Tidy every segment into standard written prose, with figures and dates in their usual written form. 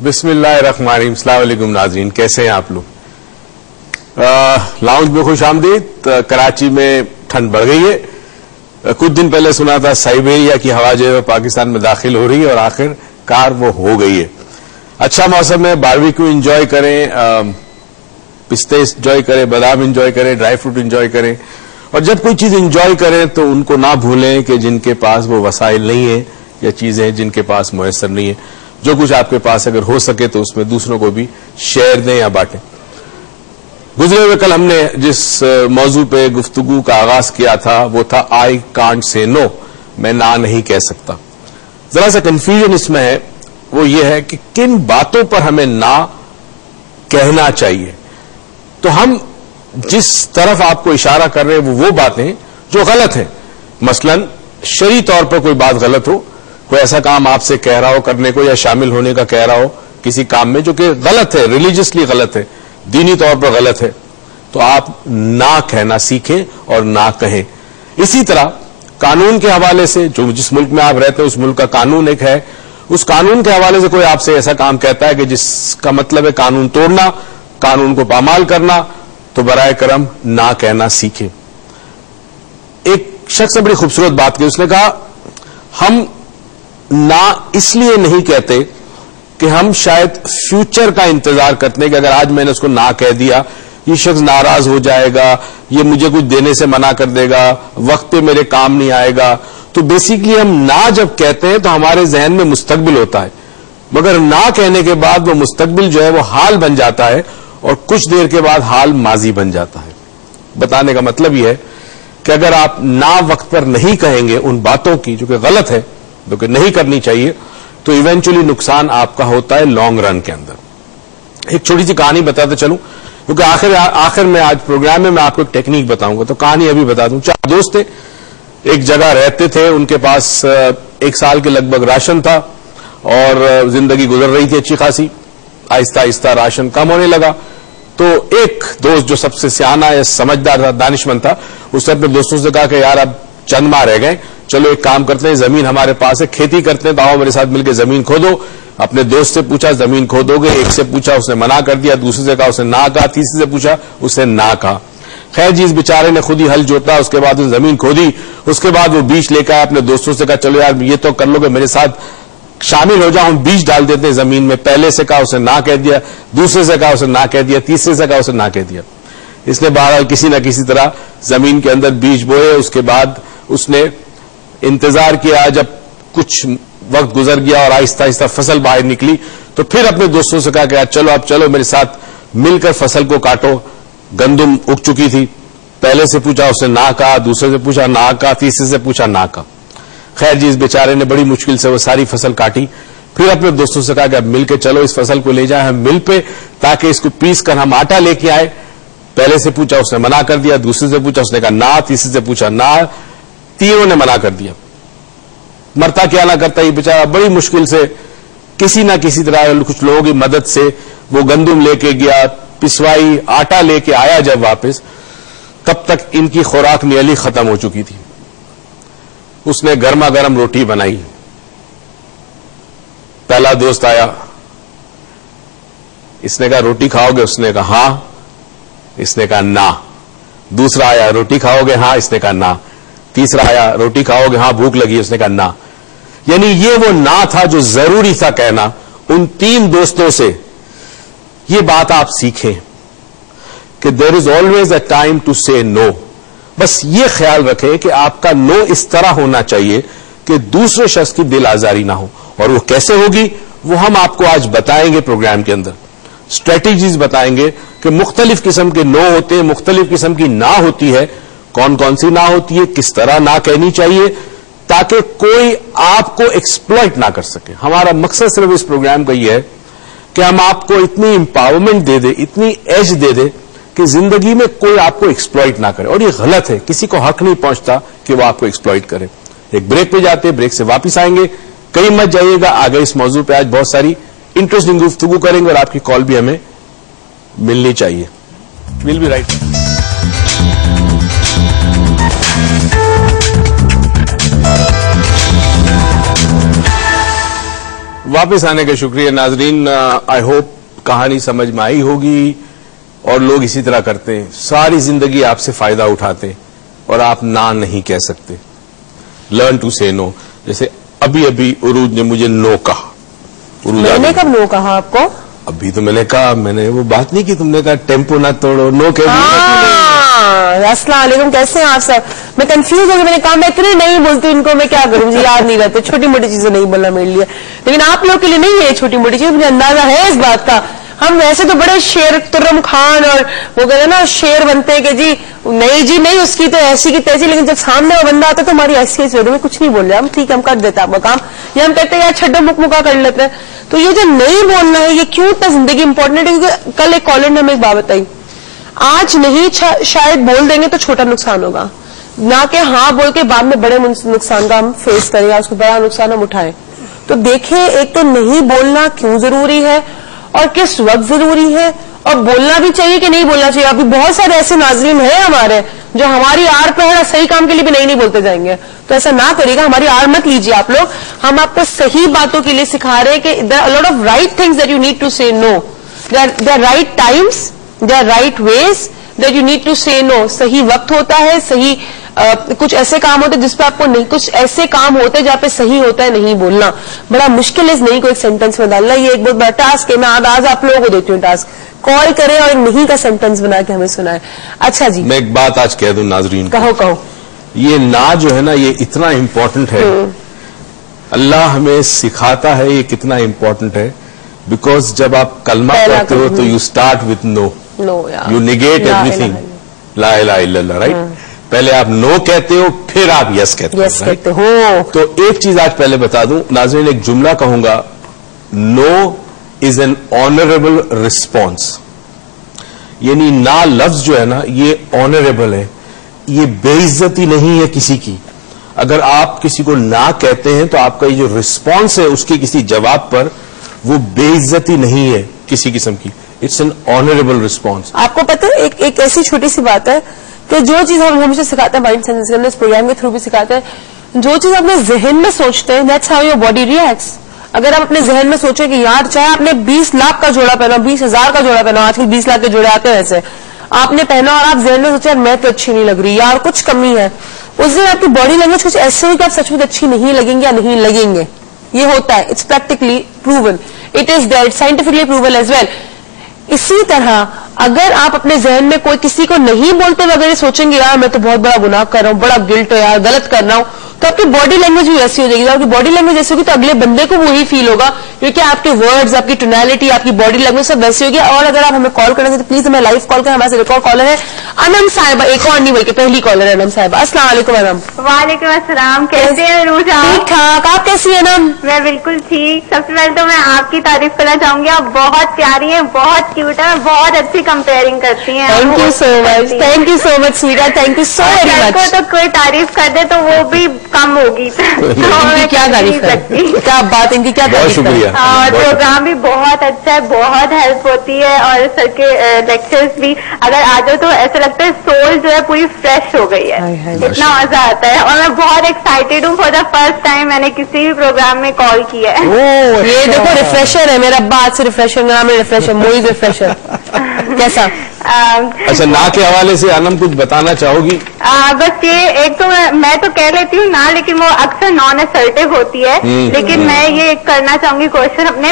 बिस्मिल्लाहिर्रहमानिर्रहीम। अस्सलाम वालेकुम नाज़रीन, कैसे हैं आप लोग? लाउंज में खुश आमदीद। कराची में ठंड बढ़ गई है। कुछ दिन पहले सुना था साइबेरिया की हवा जो है पाकिस्तान में दाखिल हो रही है और आखिरकार वो हो गई है। अच्छा मौसम है, बारबेक्यू एंजॉय करें, पिस्ते एंजॉय करें, बादाम एंजॉय करें, ड्राई फ्रूट एंजॉय करें। और जब कोई चीज एंजॉय करें तो उनको ना भूलें कि जिनके पास वो वसाइल नहीं है या चीजें जिनके पास मुयसर नहीं है, जो कुछ आपके पास अगर हो सके तो उसमें दूसरों को भी शेयर दें या बांटें। गुजरे हुए कल हमने जिस मौजू पे गुफ्तगू का आगाज किया था वो था आई कांट से नो, मैं ना नहीं कह सकता। जरा सा कंफ्यूजन इसमें है, वो ये है कि किन बातों पर हमें ना कहना चाहिए। तो हम जिस तरफ आपको इशारा कर रहे हैं वो बातें जो गलत हैं, मसलन शरई तौर पर कोई बात गलत हो, कोई ऐसा काम आपसे कह रहा हो करने को या शामिल होने का कह रहा हो किसी काम में जो कि गलत है, रिलीजियसली गलत है, दीनी तौर पर गलत है, तो आप ना कहना सीखें और ना कहें। इसी तरह कानून के हवाले से, जो जिस मुल्क में आप रहते हैं उस मुल्क का कानून एक है, उस कानून के हवाले से कोई आपसे ऐसा काम कहता है कि जिसका मतलब है कानून तोड़ना, कानून को पामाल करना, तो बराए करम ना कहना सीखें। एक शख्स ने बड़ी खूबसूरत बात की, उसने कहा हम ना इसलिए नहीं कहते कि हम शायद फ्यूचर का इंतजार करते हैं कि अगर आज मैंने उसको ना कह दिया ये शख्स नाराज हो जाएगा, ये मुझे कुछ देने से मना कर देगा, वक्त पे मेरे काम नहीं आएगा। तो बेसिकली हम ना जब कहते हैं तो हमारे जहन में मुस्तकबिल होता है, मगर ना कहने के बाद वो मुस्तकबिल जो है वो हाल बन जाता है और कुछ देर के बाद हाल माजी बन जाता है। बताने का मतलब यह है कि अगर आप ना वक्त पर नहीं कहेंगे उन बातों की जो कि गलत है, जो कि नहीं करनी चाहिए, तो इवेंचुअली नुकसान आपका होता है लॉन्ग रन के अंदर। एक छोटी सी कहानी बताते चलूं, क्योंकि आखिर में आज प्रोग्राम में मैं आपको एक टेक्निक बताऊंगा, तो कहानी अभी बता दूं। 4 दोस्त थे, एक जगह रहते थे, उनके पास 1 साल के लगभग राशन था और जिंदगी गुजर रही थी अच्छी खासी। आहिस्ता आहिस्ता राशन कम होने लगा, तो एक दोस्त जो सबसे सियाना या समझदार था, दानिशमंद था, उसने अपने दोस्तों से कहा कि यार अब चंद माह रह गए, चलो एक काम करते हैं, जमीन हमारे पास है, खेती करते हैं, तो आओ मेरे साथ मिलकर जमीन खोदो। अपने दोस्त से पूछा जमीन खोदोगे, एक से पूछा उसने मना कर दिया, दूसरे से कहा उसने ना कहा, तीसरे से पूछा उसने ना कहा। खैर जी, इस बेचारे ने खुद ही हल जोता, उसके बाद उसने जमीन खोदी, उसके बाद वो बीज लेकर आया, अपने दोस्तों से कहा चलो यार ये तो कर लोगे, मेरे साथ शामिल हो जाओ, हम बीज डाल देते हैं जमीन में। पहले से कहा उसने ना कह दिया, दूसरे से कहा उसने ना कह दिया, तीसरे से कहा उसने ना कह दिया। इसने बहरहाल किसी न किसी तरह जमीन के अंदर बीज बोए। उसके बाद उसने इंतजार किया, जब कुछ वक्त गुजर गया और आहिस्ता आहिस्ता फसल बाहर निकली, तो फिर अपने दोस्तों से कहा कि चलो अब चलो मेरे साथ मिलकर फसल को काटो। गंदुम उग चुकी थी, पहले से पूछा उसने ना कहा, दूसरे से पूछा ना कहा, तीसरे से पूछा ना कहा। खैर जी, इस बेचारे ने बड़ी मुश्किल से वो सारी फसल काटी, फिर अपने दोस्तों से कहा कि अब मिलकर चलो इस फसल को ले जाए हम मिल पे, ताकि इसको पीस कर हम आटा लेके आए। पहले से पूछा उसने मना कर दिया, दूसरे से पूछा उसने कहा ना, तीसरे से पूछा ना, तीनों ने मना कर दिया। मरता क्या ना करता, ये बेचारा बड़ी मुश्किल से किसी ना किसी तरह कुछ लोगों की मदद से वो गंदुम लेके गया, पिसवाई, आटा लेके आया। जब वापस, तब तक इनकी खुराक नियली खत्म हो चुकी थी। उसने गर्मा गर्म रोटी बनाई। पहला दोस्त आया, इसने कहा रोटी खाओगे, उसने कहा हां, इसने कहा ना। दूसरा आया, रोटी खाओगे, हां, इसने कहा ना। तीसरा आया, रोटी खाओगे, हां भूख लगी, उसने कहा ना। यानी ये वो ना था जो जरूरी था कहना। उन 3 दोस्तों से ये बात आप सीखें कि there is always a time to say no. बस ये ख्याल रखें कि आपका नो इस तरह होना चाहिए कि दूसरे शख्स की दिल आजारी ना हो। और वो कैसे होगी वो हम आपको आज बताएंगे प्रोग्राम के अंदर। स्ट्रेटेजीज बताएंगे कि मुख्तलिफ किस्म के नो होते हैं, मुख्तलिफ किस्म की ना होती है, कौन कौन सी ना होती है, किस तरह ना कहनी चाहिए, ताकि कोई आपको एक्सप्लॉइट ना कर सके। हमारा मकसद सिर्फ इस प्रोग्राम का यह है कि हम आपको इतनी एम्पावरमेंट दे दे, इतनी एज दे दे कि जिंदगी में कोई आपको एक्सप्लॉइट ना करे। और ये गलत है, किसी को हक नहीं पहुंचता कि वो आपको एक्सप्लॉइट करे। एक ब्रेक पे जाते हैं, ब्रेक से वापिस आएंगे, कहीं मत जाइएगा। आगे इस मौजू पे आज बहुत सारी इंटरेस्टिंग गुफ्तगू करेंगे और आपकी कॉल भी हमें मिलनी चाहिए। Will be right. वापस आने का शुक्रिया नाजरीन। आई होप कहानी समझ में आई होगी और लोग इसी तरह करते हैं, सारी जिंदगी आपसे फायदा उठाते हैं और आप ना नहीं कह सकते। Learn to say no. जैसे अभी अभी उरूज ने मुझे नो कहा। मैंने कब नो कहा आपको? अभी तो मैंने कहा, मैंने वो बात नहीं की, तुमने कहा टेम्पो ना तोड़ो, नो कह दिया। अस्सलाम वालेकुम, कैसे हैं आप सब? मैं कंफ्यूज हो गई, मैंने कहा मैं इतनी नहीं बोलती इनको, मैं क्या करूं, मुझे याद नहीं रहते, छोटी मोटी चीजें नहीं बोलना मेरे लिए, लेकिन आप लोग के लिए नहीं है छोटी मोटी चीज, मुझे अंदाजा है इस बात का। हम वैसे तो बड़े शेर तुर्रम खान और वो कहते हैं ना शेर बनते हैं कि जी नहीं उसकी तो ऐसी की तैसी, लेकिन जब सामने वो बंदा आता है तो हमारी ऐसी में कुछ नहीं बोल रहे हम, ठीक है हम कर देते आपका काम, या हम कहते हैं यार छड्डो मुकमुका कर लेते हैं। तो ये जो नहीं बोलना है ये क्यों इतना जिंदगी इंपॉर्टेंट है? क्योंकि कल एक कॉलर ने हमें एक बात बताई, आज नहीं शायद बोल देंगे तो छोटा नुकसान होगा, ना कि हाँ बोल के बाद में बड़े नुकसान का हम फेस करेंगे, उसको बड़ा नुकसान हम उठाएं। तो देखें, एक तो नहीं बोलना क्यों जरूरी है और किस वक्त जरूरी है, और बोलना भी चाहिए कि नहीं बोलना चाहिए। अभी बहुत सारे ऐसे नाजरीन हैं हमारे जो हमारी आड़ पर सही काम के लिए भी नहीं बोलते जाएंगे, तो ऐसा ना करिएगा, हमारी आड़ मत लीजिए आप लोग। हम आपको सही बातों के लिए सिखा रहे हैं कि there are a lot of right things that you need to say no, there are right times, there are right ways that you need to say no. सही वक्त होता है, सही कुछ ऐसे काम होते हैं जिसपे आपको नहीं, कुछ ऐसे काम होते हैं जहाँ पे सही होता है नहीं बोलना। बड़ा मुश्किल है इस नहीं को एक सेंटेंस में डालना, ये एक बहुत बड़ा टास्क है। मैं आज आप लोगों को देती हूँ टास्क, कॉल करें और नहीं का सेंटेंस बना के हमें सुनाए। अच्छा जी, मैं एक बात आज कह दूं नाजरीन, कहो। ये ना जो है ना, ये इतना इम्पोर्टेंट है, अल्लाह हमें सिखाता है ये कितना इम्पोर्टेंट है। बिकॉज जब आप कलमा पढ़ते हो तो you start with no, you negate everything, ला इलाहा इल्लल्लाह, राइट? पहले आप नो कहते हो, फिर आप यस कहते हो। तो एक चीज आज पहले बता दूं नाज़रीन, एक जुमला कहूंगा, no is an honourable response. यानी ना लफ्ज जो है ना, ये ऑनरेबल है, ये बेइज्जती नहीं है किसी की। अगर आप किसी को ना कहते हैं तो आपका ये जो रिस्पॉन्स है उसके किसी जवाब पर, वो बेइज्जती नहीं है किसी किस्म की, इट्स एन ऑनरेबल रिस्पॉन्स। आपको पता है एक ऐसी छोटी सी बात है कि जो चीज हम हमेशा सिखाते हैं माइंड सेंस करने, इस प्रोग्राम के थ्रू भी सिखाते हैं, जो चीज अपने जहन में सोचते हैं, that's how your body reacts. अगर आप अपने जहन में सोचे कि यार चाहे आपने 20 लाख का जोड़ा पहना, 20,000 का जोड़ा पहना, आजकल 20 लाख के जोड़े आते हैं ऐसे, आपने पहना और आप जहन में सोचे मैं तो अच्छी नहीं लग रही यार, कुछ कमी है, उस दिन आपकी बॉडी लैंग्वेज कुछ ऐसे हुई कि आप सचमुच अच्छी नहीं लगेंगे या नहीं लगेंगे। ये होता है, it's practically proven, it is there, scientifically proven as well. इसी तरह अगर आप अपने जहन में कोई किसी को नहीं बोलते हुए अगर सोचेंगे यार मैं तो बहुत बड़ा गुनाह कर रहा हूं, बड़ा गिल्ट है यार, गलत कर रहा हूं, तो आपकी बॉडी लैंग्वेज भी ऐसी हो जाएगी। आपकी बॉडी लैंग्वेज ऐसी होगी तो अगले बंदे को वही फील होगा, क्योंकि आपके वर्ड्स, आपकी टोनैलिटी, आपकी बॉडी लैंग्वेज सब वैसी होगी। और अगर आप हमें कॉल करेंगे तो प्लीज हमें लाइव कॉल करें। हमारे एक और कॉलर है अनम साहिबा, एक और नहीं बल्कि पहली कॉलर है अनम साहिबा। अस्सलाम वालेकुम अनम। वालेकुम अस्सलाम, कैसे हैं रूजा? ठीक ठाक, आप कैसी है अनम? मैं बिल्कुल ठीक। सबसे पहले तो मैं आपकी तारीफ करना चाहूंगी, आप बहुत प्यारी हैं, बहुत क्यूट है, बहुत अच्छी कंपेयरिंग करती हैं। Thank you so much, thank you so much Sweeta, thank you so very much. तो कोई तारीफ कर दे तो वो भी कम होगी। इनकी क्या तारीफ करती, क्या बात, इनकी क्या तारीफ? शुक्रिया। और प्रोग्राम भी बहुत अच्छा है, बहुत हेल्प होती है, और सर के लेक्चर्स भी अगर आ जाओ तो ऐसा लगता है सोल जो है पूरी फ्रेश हो गई है, इतना मजा आता है। और मैं बहुत एक्साइटेड हूँ, फॉर द फर्स्ट टाइम मैंने किसी भी प्रोग्राम में कॉल किया है। ये देखो रिफ्रेशर है, मेरा अब्बा आज से रिफ्रेशर, नाम है रिफ्रेशर, मोइज रिफ्रेशर। कैसा? अच्छा, ना के हवाले से अनम कुछ बताना चाहोगी? बस ये एक तो मैं तो कह लेती हूँ ना, लेकिन वो अक्सर नॉन असर्टिव होती है। लेकिन मैं ये करना चाहूंगी क्वेश्चन अपने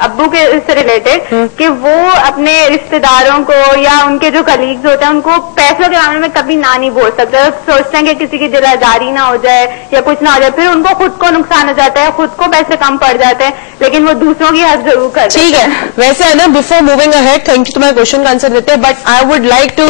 अब्बू के से रिलेटेड, कि वो अपने रिश्तेदारों को या उनके जो कलीग्स होते हैं उनको पैसों के मामले में कभी ना नहीं बोल सकते। सोचते हैं कि किसी की दिलाजारी ना हो जाए या कुछ ना हो जाए, फिर उनको खुद को नुकसान हो जाता है, खुद को पैसे कम पड़ जाते हैं, लेकिन वो दूसरों की हेल्प जरूर करते हैं। ठीक है, वैसे है ना, before moving ahead, thank you तुम्हारे क्वेश्चन का आंसर देते हैं, but I would like to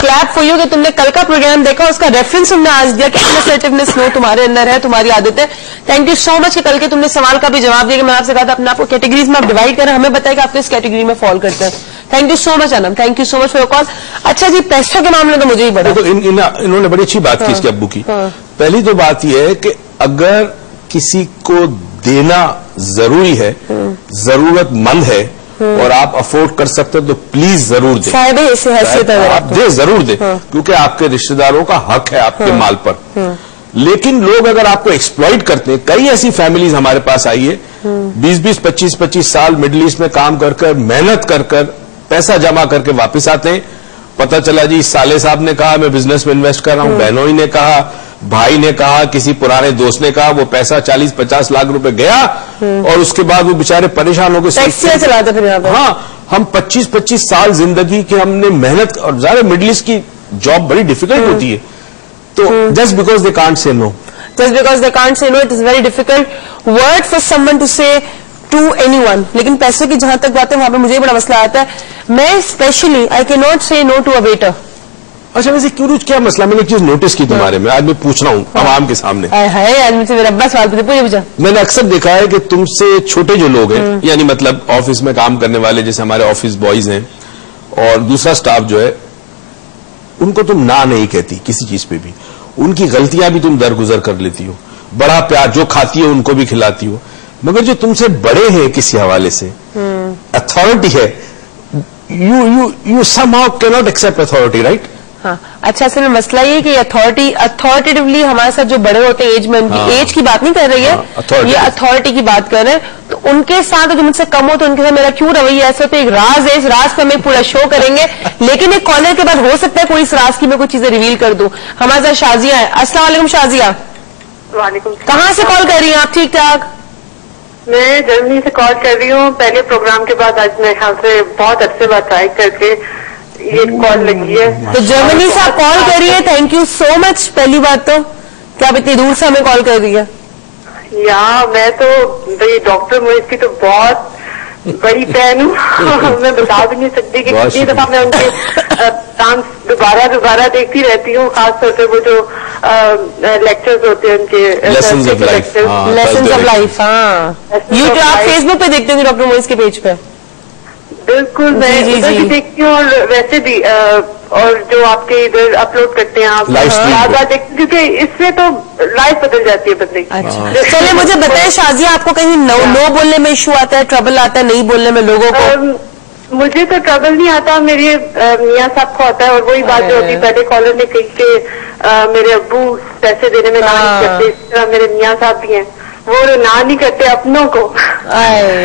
clap for you कि तुमने कल का प्रोग्राम देखा, उसका रेफरेंस तुमने आज दिया कि असर्टिवनेस नो तुम्हारे अंदर है, तुम्हारी आदत है। थैंक यू सो मच कि कल के तुमने सवाल का भी जवाब दिया कि मैं आपसे कहा था अपने आपको कैटेगरीज में आप डिवाइड करें, हमें बताया कि आप किस कैटेगरी में फॉल करते हैं। Thank you so much Anam, thank you so much for your call. अच्छा जी, पैसों के मामले तो मुझे ही बता। तो इन्होंने बड़ी अच्छी बात की इसके अब्बू की। पहली तो बात यह है कि अगर किसी को देना जरूरी है, जरूरतमंद है और आप अफोर्ड कर सकते हो तो प्लीज जरूर दें। साहिब ऐसी हैसियत है, आप दे, जरूर दें, क्योंकि आपके रिश्तेदारों का हक है आपके माल पर। लेकिन लोग अगर आपको एक्सप्लॉइट करते हैं, कई ऐसी फैमिलीज हमारे पास आई है 20-20, 25-25 साल मिडिल ईस्ट में काम कर कर, मेहनत कर कर, पैसा जमा करके वापस आते हैं। पता चला जी साले साहब ने कहा मैं बिजनेस में इन्वेस्ट कर रहा हूं, बहनों ने कहा, भाई ने कहा, किसी पुराने दोस्त ने कहा, वो पैसा 40-50 लाख रुपए गया और उसके बाद वो बेचारे परेशान हो गए। चलाते फिर यहाँ पे। हाँ, हम 25-25 साल जिंदगी की हमने मेहनत, और ज्यादा मिडिल ईस्ट की जॉब बड़ी डिफिकल्ट होती है, तो just because they can't say no, it is very difficult word for someone to say to anyone. लेकिन पैसों की जहां तक बात है वहां पे मुझे बड़ा मसला आता है। मैं स्पेशली आई कैन नॉट से नो टू अ वेटर। अच्छा वैसे क्यों, क्या मसला? मैंने एक चीज नोटिस की तुम्हारे में, आज मैं पूछ रहा हूँ आवाम के सामने। आज मुझसे मेरा अब्बा सवाल पूछे। मैंने अक्सर देखा है कि तुमसे छोटे जो लोग हैं, यानी मतलब ऑफिस में काम करने वाले, जैसे हमारे ऑफिस बॉयज हैं और दूसरा स्टाफ जो है, उनको तुम ना नहीं कहती किसी चीज पे भी, उनकी गलतियां भी तुम दरगुजर कर लेती हो, बड़ा प्यार, जो खाती हो उनको भी खिलाती हो। मगर जो तुमसे बड़े हैं किसी हवाले से, अथॉरिटी है, you somehow cannot accept authority, right? हाँ, अच्छा असल में मसला ये कि अथॉरिटेटिवली हमारे साथ जो बड़े होते हैं एज में, उनकी एज की बात नहीं कर रही है, ये अथॉरिटी की बात कर रहे हैं। तो उनके साथ जो मुझसे कम हो तो उनके साथ मेरा क्यों रवैया ऐसा, तो एक राज है, इस राज पर मैं पूरा शो करेंगे, लेकिन एक कॉलर के बाद हो सकता है कोई इस राज की मैं कुछ चीजें रिवील कर दूं। हमारे साथ शाजिया है। अस्सलाम वालेकुम शाजिया। वालेकुम। कहाँ से कॉल कर रही हैं आप? ठीक ठाक। मैं जर्मनी से कॉल कर रही हूँ। पहले प्रोग्राम के बाद आज मेरे ख्याल से बहुत अच्छे बात ट्राई करके ये कॉल लगी है। तो जर्मनी से आप कॉल कर रही है, थैंक यू सो मच। पहली बात तो क्या आप इतनी दूर से हमें कॉल कर रही है? या मैं तो डॉक्टर मोइज की तो बहुत बड़ी फैन हूँ। मैं बता भी नहीं सकती कि कितनी दफा मैं उनके डांस दोबारा देखती रहती हूँ, खासतौर पे वो जो लेक्चर्स होते हैं उनके, लेसन्स ऑफ लाइफ। हाँ, यूट्यूब आप फेसबुक पे देखते होंगे डॉक्टर मोइज के पेज पे? बिल्कुल, मैं उधर भी देखती हूँ और वैसे भी, और जो आपके इधर अपलोड करते हैं आप बार देखती हूँ, क्योंकि इससे तो लाइफ बदल जाती है बंदे की। अच्छा, चलिए मुझे बताएं शाजिया, आपको कहीं नो बोलने में इशू आता है, ट्रबल आता है नहीं बोलने में लोगों को? मुझे तो ट्रबल नहीं आता, मेरे मियाँ साहब को आता है। और वही बात जो होती, पहले कॉलर ने कही कि मेरे अब्बू पैसे देने में ना नहीं करते, इस तरह मेरे मियाँ साहब भी हैं, वो ना नहीं करते अपनों को।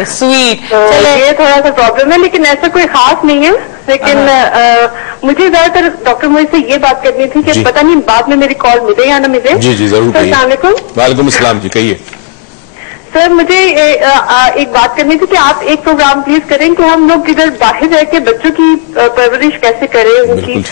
स्वीट। तो ये थोड़ा सा प्रॉब्लम है, लेकिन ऐसा कोई खास नहीं है। लेकिन मुझे ज्यादातर डॉक्टर मोइज से ये बात करनी थी कि पता नहीं बाद में मेरी कॉल मिले या ना मिले। जी जी जरूर। अस्सलाम वालेकुम। वालेकुम अस्सलाम जी, कहिए। सर मुझे एक बात करनी थी कि आप एक प्रोग्राम प्लीज करें कि हम लोग इधर बाहर रह के बच्चों की परवरिश कैसे करें, उनकी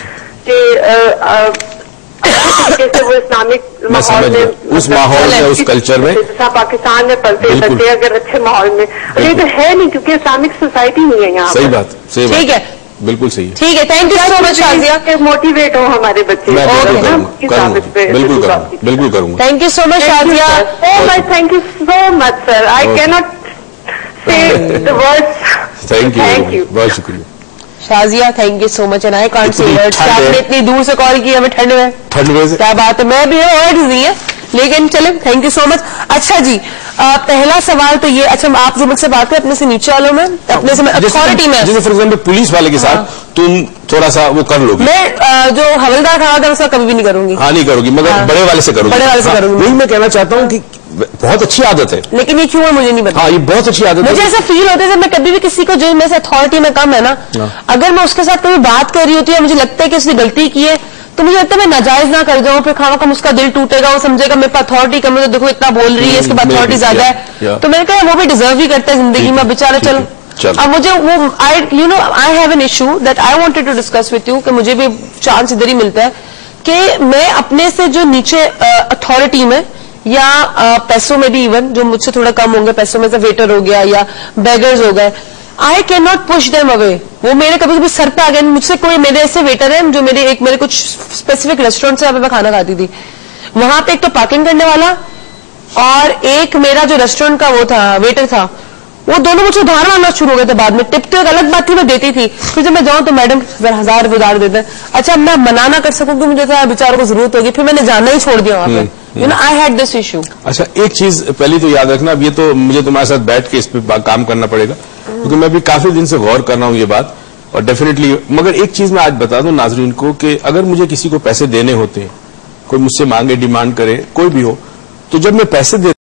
कैसे वो इस्लामिक माहौल में, उस माहौल में, उस कल्चर में, पाकिस्तान में पलते बच्चे अगर अच्छे माहौल में, ये तो है नहीं क्योंकि इस्लामिक सोसाइटी नहीं है यहाँ। सही बात, सही बात, ठीक है, बिल्कुल सही है। ठीक है, thank you so much Shazia. Motivate हो हमारे बच्चे। बिल्कुल करूँगा। Thank you so much Shazia. Thank you so much sir, I cannot say the words. Thank you, बहुत शुक्रिया Shazia, thank you so much. And I can't say words. आपने इतनी दूर से कॉल किया, हमें ठंड में क्या बात है, मैं भी वर्ड्स नहीं है, लेकिन चले, थैंक यू सो मच। अच्छा जी, पहला सवाल तो ये, अच्छा आप जो मुझसे बात करें अपने से नीचे वालों में, अपने से अथॉरिटी में, जैसे फॉर एग्जाम्पल पुलिस वाले के साथ तुम थोड़ा सा वो कर लोगी। मैं जो हवलदार खड़ा था उसका कभी भी नहीं करूंगी। हाँ नहीं करूंगी, मगर बड़े वाले से करूंगी। बड़े वाले से करूंगी। वही मैं कहना चाहता हूँ कि बहुत अच्छी आदत है, लेकिन ये क्यों है मुझे नहीं पता। हाँ ये बहुत अच्छी आदत है। मुझे ऐसा फील होता है जब मैं कभी भी किसी को जो मेरे से अथॉरिटी में कम है ना, अगर मैं उसके साथ कभी बात कर रही होती है, मुझे लगता है कि उसने गलती की है, तो मुझे लगता है मैं नाजायज ना कर जाऊं, फिर खाना कम उसका दिल टूटेगा, वो समझेगा मेरे पास अथॉरिटी कम है, तो देखो इतना बोल रही है, इसके पास अथॉरिटी ज्यादा है। तो मैंने कहा वो भी डिजर्व भी करता है जिंदगी में बेचारा। चलो अब मुझे वो I have an issue that I wanted to discuss with you, कि मुझे भी चांस इधर ही मिलता है कि मैं अपने से जो नीचे अथॉरिटी में या पैसों में भी, इवन जो मुझसे थोड़ा कम होंगे पैसों में, से वेटर हो गया या बेगर्स हो गए, I can not push them away. वो मेरे कभी कभी सर पे आ गए। मुझसे कोई, मेरे ऐसे वेटर हैं जो मेरे कुछ स्पेसिफिक रेस्टोरेंट से यहाँ पे मैं खाना खाती थी, वहां पे एक तो पार्किंग करने वाला और एक मेरा जो रेस्टोरेंट का वो था वेटर था, वो दोनों मुझे उधार मांगना शुरू हो गए थे। बाद में टिप तो एक अलग बात थी, मैं देती थी, फिर जब मैं जाऊं तो मैडम 1000 रुपये उधार देते हैं। अच्छा मैं मना ना कर सकूं कि मुझे बेचारों को जरूरत होगी, फिर मैंने जाना ही छोड़ दिया वहां पे। I had this issue. अच्छा एक चीज पहले तो याद रखना, अब ये तो मुझे तुम्हारे साथ बैठ के इस पे काम करना पड़ेगा, क्योंकि मैं भी काफी दिन से गौर कर रहा हूं ये बात, और डेफिनेटली, मगर एक चीज मैं आज बता दूं नाजरीन को कि अगर मुझे किसी को पैसे देने होते हैं कोई मुझसे मांगे, डिमांड करे, कोई भी हो, तो जब मैं पैसे दे